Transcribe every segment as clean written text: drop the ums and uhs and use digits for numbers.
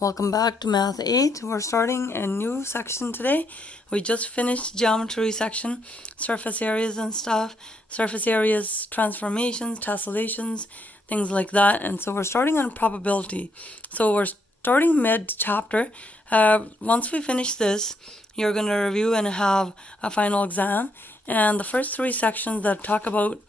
Welcome back to Math 8. We're starting a new section today. We just finished geometry section, surface areas and stuff, surface areas, transformations, tessellations, things like that. And so we're starting on probability. So we're starting mid-chapter. Once we finish this, you're going to review and have a final exam. And the first three sections that talk about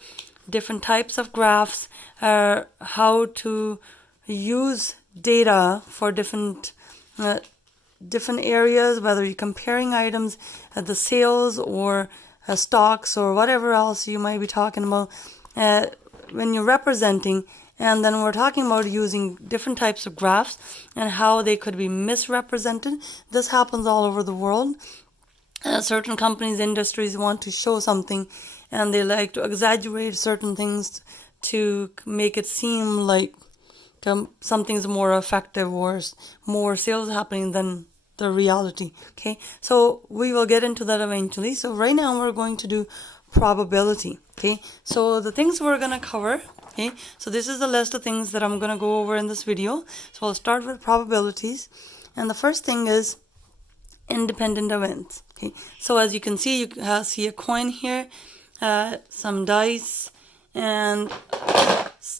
different types of graphs, how to use data for different areas, whether you're comparing items at the sales or stocks or whatever else you might be talking about when you're representing. And then we're talking about using different types of graphs and how they could be misrepresented. This happens all over the world. Certain companies, industries want to show something and they like to exaggerate certain things to make it seem like something's more effective or more sales happening than the reality. Okay, so we will get into that eventually. So right now we're going to do probability. Okay, so the things we're going to cover. Okay, so this is the list of things that I'm going to go over in this video. So I'll start with probabilities, and the first thing is independent events. Okay, so as you can see, you see a coin here, some dice, and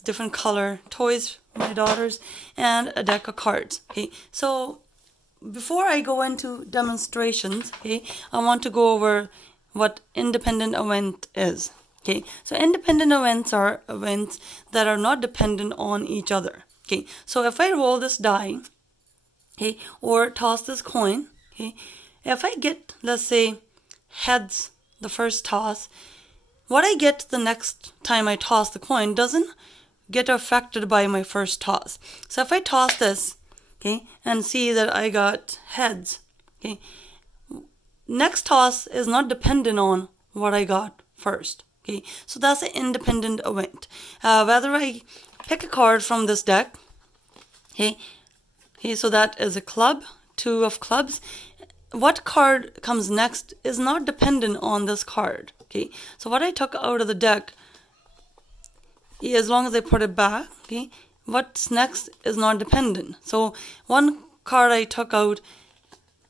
different color toys for my daughters, and a deck of cards. Okay, so before I go into demonstrations, okay, I want to go over what independent event is. Okay, so independent events are events that are not dependent on each other. Okay, so if I roll this die, okay, or toss this coin, okay, if I get, let's say, heads the first toss, what I get the next time I toss the coin doesn't get affected by my first toss. So if I toss this, okay, and see that I got heads, okay, next toss is not dependent on what I got first. Okay, so that's an independent event. Whether I pick a card from this deck, okay, so that is a club, 2 of clubs. What card comes next is not dependent on this card. Okay, so what I took out of the deck, as long as I put it back, okay, what's next is not dependent. So one card I took out,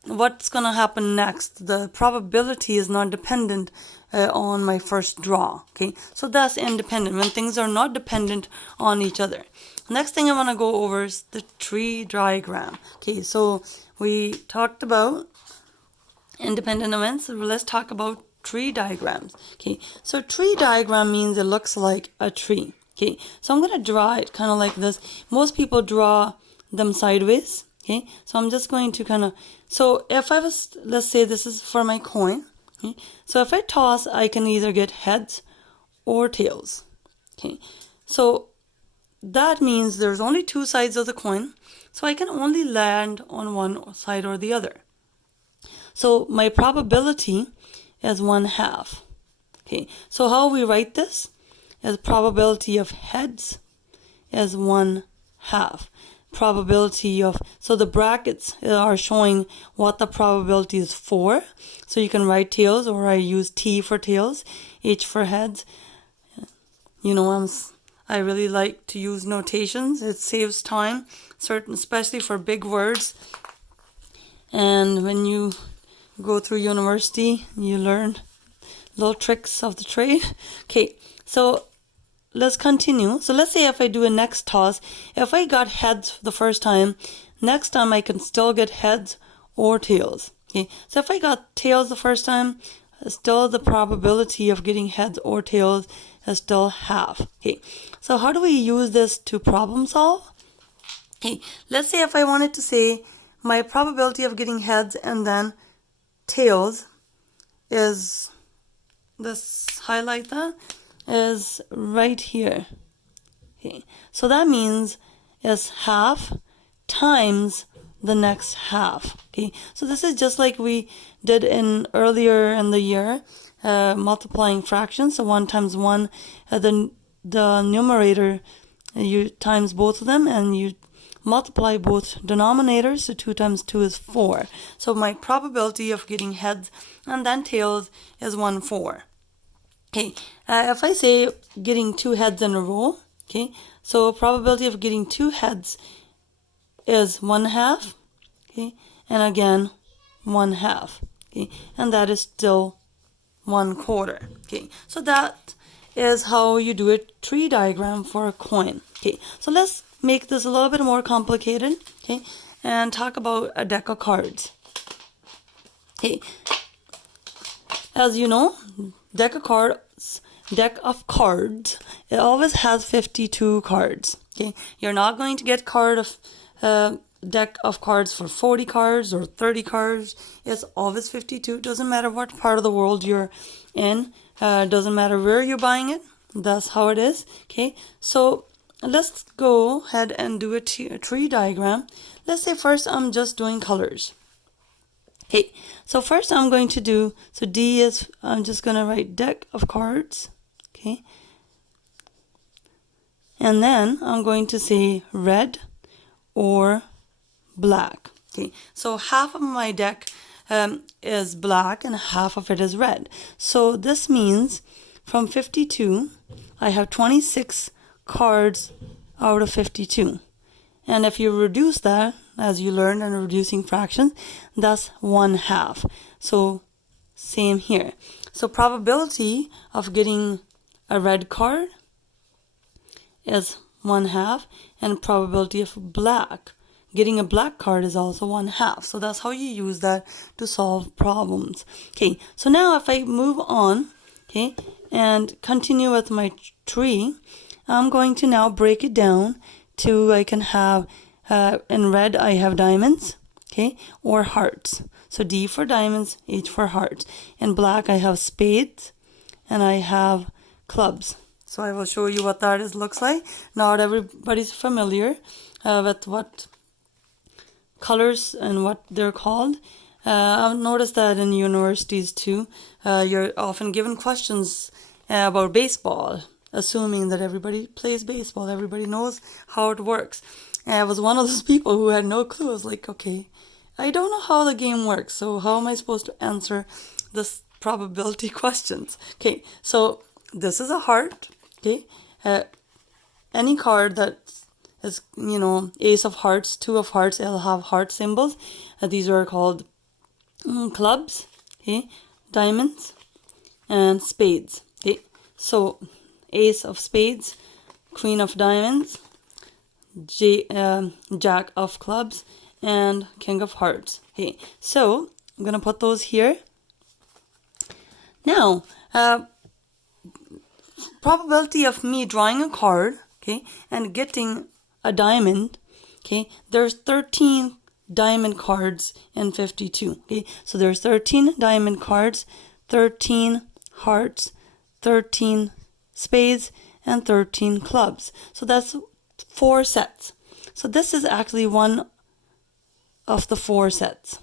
what's going to happen next, the probability is not dependent on my first draw. Okay, so that's independent, when things are not dependent on each other. Next thing I want to go over is the tree diagram. Okay, so we talked about independent events. So let's talk about tree diagrams. Okay, so tree diagram means it looks like a tree. Okay, so I'm going to draw it kind of like this. Most people draw them sideways. Okay, so I'm just going to kind of, so if I was, let's say this is for my coin. Okay, so if I toss, I can either get heads or tails. Okay, so that means there's only 2 sides of the coin, so I can only land on one side or the other. So my probability is 1/2. Okay, so how we write this is probability of heads is 1/2. Probability of, so the brackets are showing what the probability is for. So you can write tails, or I use T for tails, H for heads. You know, I really like to use notations. It saves time, especially for big words. And when you go through university, you learn little tricks of the trade. Okay, so let's continue. So let's say if I do a next toss, if I got heads the first time, next time I can still get heads or tails. Okay, so if I got tails the first time, still the probability of getting heads or tails is still 1/2. Okay, so how do we use this to problem solve? Okay, let's say if I wanted to say my probability of getting heads and then tails is, let's highlight that, is right here. Okay, so that means it's 1/2 times the next 1/2. Okay, so this is just like we did in earlier in the year, multiplying fractions. So 1 times 1, the numerator, you times both of them and you multiply both denominators. So 2 times 2 is 4. So my probability of getting heads and then tails is 1/4. Okay, if I say getting 2 heads in a row, okay, so probability of getting 2 heads is 1/2, okay, and again 1/2, okay, and that is still 1/4, okay. So that is how you do a tree diagram for a coin, okay. So let's make this a little bit more complicated, okay, and talk about a deck of cards. Okay, as you know, deck of cards, it always has 52 cards. Okay, you're not going to get deck of cards for 40 cards or 30 cards. It's always 52. Doesn't matter what part of the world you're in. Doesn't matter where you're buying it. That's how it is. Okay, so let's go ahead and do a tree diagram. Let's say first I'm just doing colors. Okay, so first I'm going to do, so D is, I'm just going to write deck of cards, okay, and then I'm going to say red or black, okay, so half of my deck is black and half of it is red, so this means from 52, I have 26 cards out of 52, and if you reduce that, as you learned in reducing fractions, that's 1/2. So same here. So probability of getting a red card is 1/2, and probability of getting a black card is also 1/2. So that's how you use that to solve problems. Okay, so now if I move on, okay, and continue with my tree, I'm going to now break it down to, I can have in red I have diamonds, okay, or hearts. So D for diamonds, H for hearts. In black I have spades and I have clubs. So I will show you what that looks like. Not everybody's familiar with what colors and what they're called. I've noticed that in universities too. You're often given questions about baseball, assuming that everybody plays baseball, everybody knows how it works. And I was one of those people who had no clue. I was like, okay, I don't know how the game works, so how am I supposed to answer this probability questions? Okay, so this is a heart, okay? Any card that is, ace of hearts, two of hearts, it'll have heart symbols. These are called clubs, okay? Diamonds and spades, okay? So ace of spades, queen of diamonds, jack of clubs, and king of hearts. Okay, so I'm gonna put those here. Now, probability of me drawing a card, okay, and getting a diamond, okay, there's 13 diamond cards in 52, okay, so there's 13 diamond cards, 13 hearts, 13 spades, and 13 clubs. So that's 4 sets. So this is actually one of the 4 sets.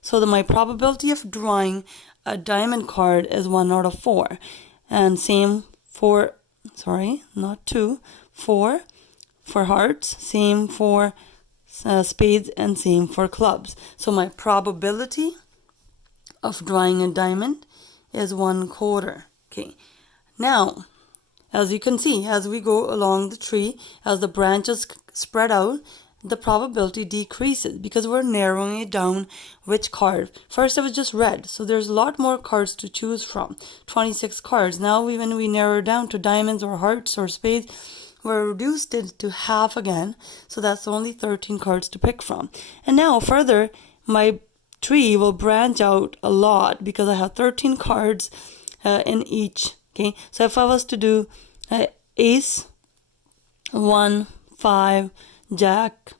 So my probability of drawing a diamond card is 1 out of 4. And same for, not 2, 4 for hearts, same for spades, and same for clubs. So my probability of drawing a diamond is 1/4. Okay. Now, as you can see, as we go along the tree, as the branches spread out, the probability decreases because we're narrowing it down which card. First it was just red, so there's a lot more cards to choose from, 26 cards. Now when we narrow down to diamonds or hearts or spades, we're reduced it to half again, so that's only 13 cards to pick from. And now further, my tree will branch out a lot because I have 13 cards in each. Okay, so if I was to do ace, 1, 5, jack,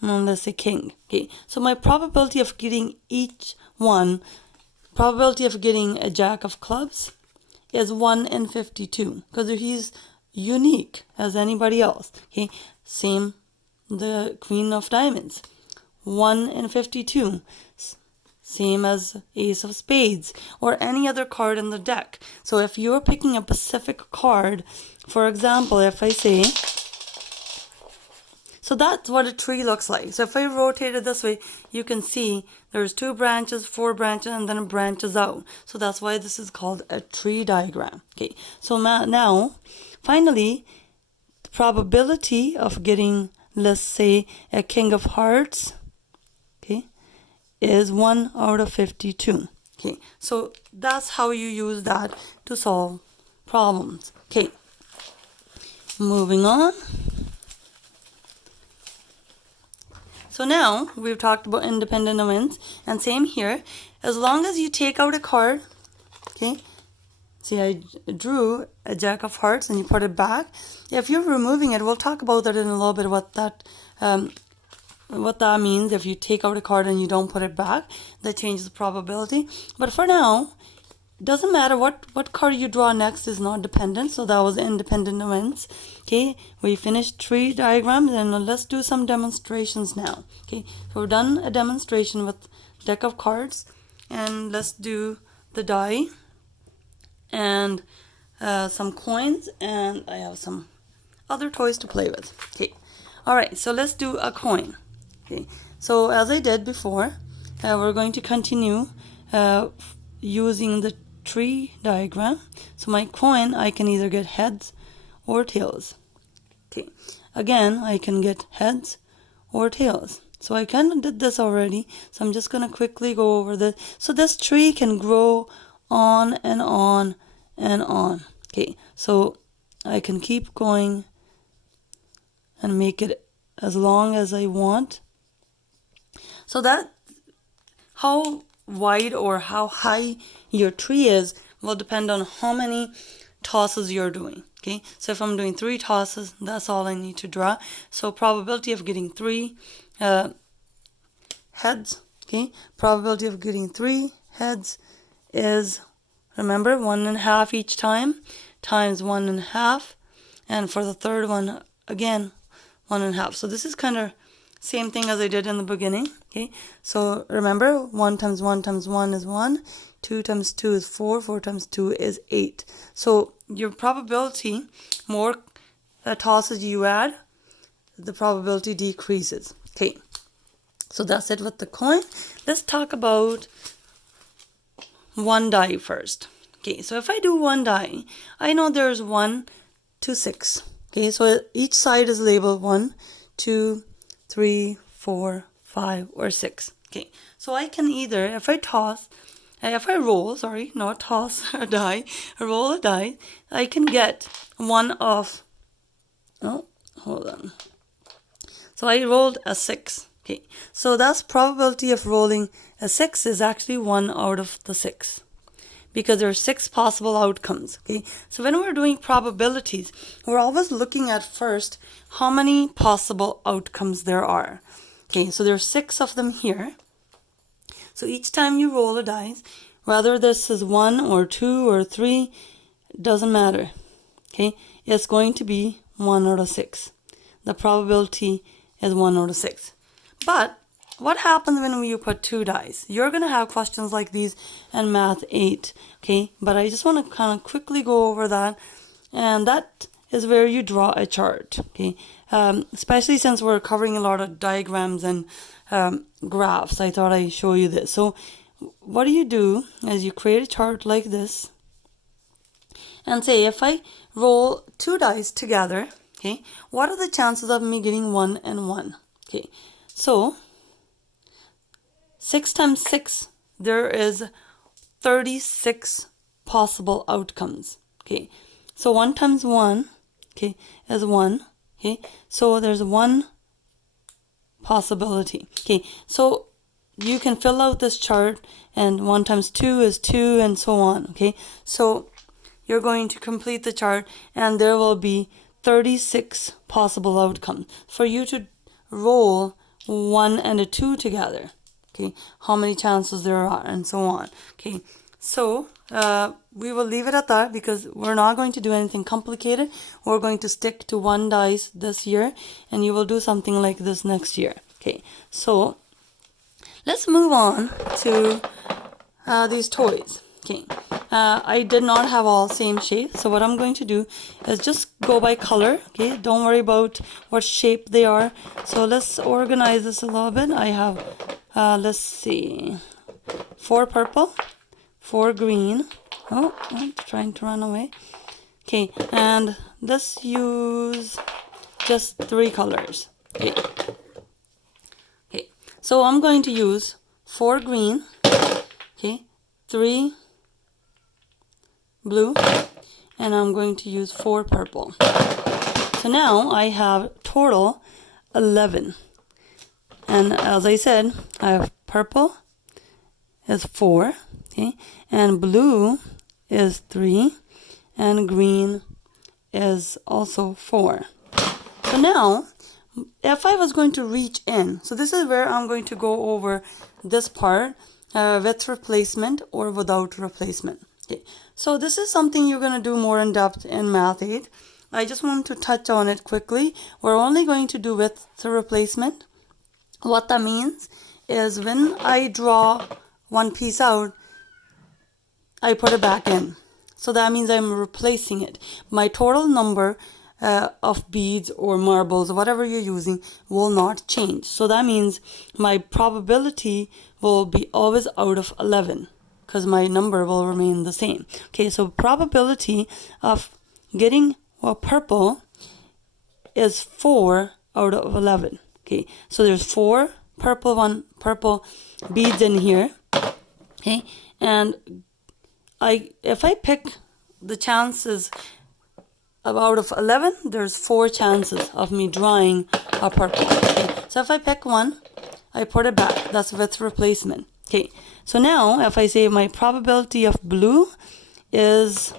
and let's say king. Okay, so my probability of getting probability of getting a jack of clubs is 1 in 52 because he's unique as anybody else. Okay, same the queen of diamonds, 1 in 52. Same as ace of spades or any other card in the deck. So if you're picking a specific card, for example, if I say, so that's what a tree looks like. So if I rotate it this way, you can see there's 2 branches, 4 branches, and then it branches out. So that's why this is called a tree diagram. Okay, so now finally, the probability of getting let's say a king of hearts, okay, is 1 out of 52. Okay, so that's how you use that to solve problems. Okay, moving on. So now we've talked about independent events, and same here. As long as you take out a card, okay, see I drew a jack of hearts and you put it back. If you're removing it, we'll talk about that in a little bit, what that means. If you take out a card and you don't put it back, that changes the probability. But for now, it doesn't matter what card you draw next is not dependent. So that was independent events. Okay, we finished 3 diagrams, and let's do some demonstrations now. Okay, so we've done a demonstration with deck of cards, and let's do the die and some coins, and I have some other toys to play with. Okay, all right, so let's do a coin. Okay, so as I did before, we're going to continue using the tree diagram. So my coin, I can either get heads or tails. Okay, again, I can get heads or tails. So I kind of did this already, so I'm just going to quickly go over this. So this tree can grow on and on and on. Okay, so I can keep going and make it as long as I want. So that how wide or how high your tree is will depend on how many tosses you're doing. Okay, so if I'm doing 3 tosses, that's all I need to draw. So probability of getting 3 heads, okay, probability of getting 3 heads is, remember, 1.5 each time times 1.5, and for the third one again 1.5. So this is kind of same thing as I did in the beginning. Okay, so remember, 1 times 1 times 1 is 1, 2 times 2 is 4, 4 times 2 is 8. So your probability, more tosses you add, the probability decreases. Okay, so that's it with the coin. Let's talk about one die first. Okay, so if I do one die, I know there's 1 to 6. Okay, so each side is labeled 1, 2, 3, 4, 5, or 6. Okay, so I can either, if I roll a die, roll a die, I can get one of, oh, hold on. So I rolled a 6. Okay, so that's probability of rolling a 6 is actually 1 out of the 6. Because there are 6 possible outcomes. Okay, so when we're doing probabilities, we're always looking at first how many possible outcomes there are. Okay, so there's 6 of them here. So each time you roll a dice, whether this is 1 or 2 or 3, doesn't matter. Okay, it's going to be 1 out of 6. The probability is 1 out of 6. But what happens when you put 2 dice? You're going to have questions like these in Math 8, okay? But I just want to kind of quickly go over that. And that is where you draw a chart, okay? Especially since we're covering a lot of diagrams and graphs, I thought I'd show you this. So what do is you create a chart like this. And say if I roll 2 dice together, okay, what are the chances of me getting 1 and 1? Okay, so 6 times 6, there is 36 possible outcomes. Okay, so 1 times 1, okay, is 1. Okay, so there's 1 possibility. Okay, so you can fill out this chart, and 1 times 2 is 2, and so on. Okay, so you're going to complete the chart, and there will be 36 possible outcomes for you to roll 1 and a 2 together. Okay, how many chances there are, and so on. Okay, so we will leave it at that because we're not going to do anything complicated. We're going to stick to 1 dice this year, and you will do something like this next year. Okay, so let's move on to these toys. Okay, I did not have all same shape, so what I'm going to do is just go by color. Okay, don't worry about what shape they are. So let's organize this a little bit. I have let's see, 4 purple, 4 green. Oh, I'm trying to run away. Okay, and let's use just 3 colors. Okay. Okay. So I'm going to use 4 green, okay, 3 blue, and I'm going to use 4 purple. So now I have total 11. And as I said, I have purple is 4, okay, and blue is 3, and green is also 4. So now, if I was going to reach in, so this is where I'm going to go over this part, with replacement or without replacement. Okay. So this is something you're going to do more in depth in Math 8. I just want to touch on it quickly. We're only going to do with the replacement. What that means is when I draw one piece out, I put it back in. So that means I'm replacing it. My total number of beads or marbles, whatever you're using, will not change. So that means my probability will be always out of 11 because my number will remain the same. Okay, so probability of getting a purple is 4 out of 11. Okay, so there's 4 purple beads in here. Okay, and if I pick the chances out of 11, there's 4 chances of me drawing a purple. Okay, so if I pick one, I put it back. That's with replacement. Okay, so now if I say my probability of blue is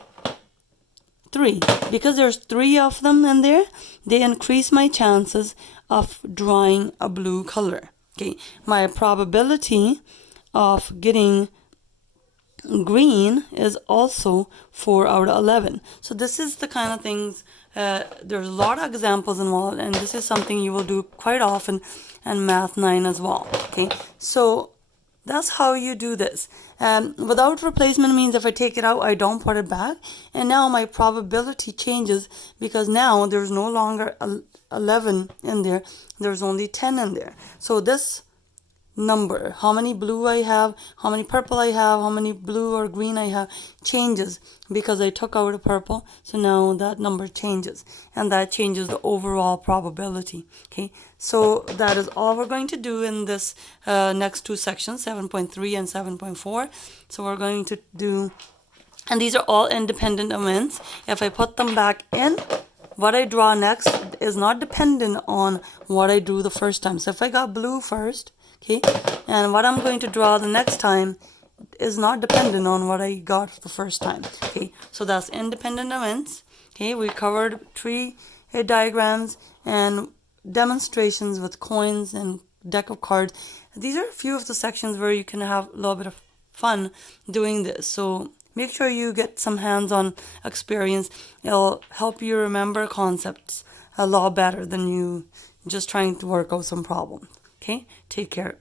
3, because there's 3 of them in there, they increase my chances of drawing a blue color. Okay, my probability of getting green is also 4 out of 11. So this is the kind of things, there's a lot of examples involved, and this is something you will do quite often in Math 9 as well. Okay, so that's how you do this. Without replacement means if I take it out, I don't put it back, and now my probability changes because now there's no longer 11 in there, there's only 10 in there. So this number, how many blue I have, how many purple I have, how many blue or green I have, changes because I took out a purple. So now that number changes, and that changes the overall probability. Okay, so that is all we're going to do in this next 2 sections, 7.3 and 7.4. So we're going to do, and these are all independent events. If I put them back in, what I draw next is not dependent on what I drew the first time. So if I got blue first, okay, and what I'm going to draw the next time is not dependent on what I got the first time. Okay, so that's independent events. Okay, we covered 3 diagrams and demonstrations with coins and deck of cards. These are a few of the sections where you can have a little bit of fun doing this. So make sure you get some hands-on experience. It'll help you remember concepts a lot better than you just trying to work out some problems. Okay, take care.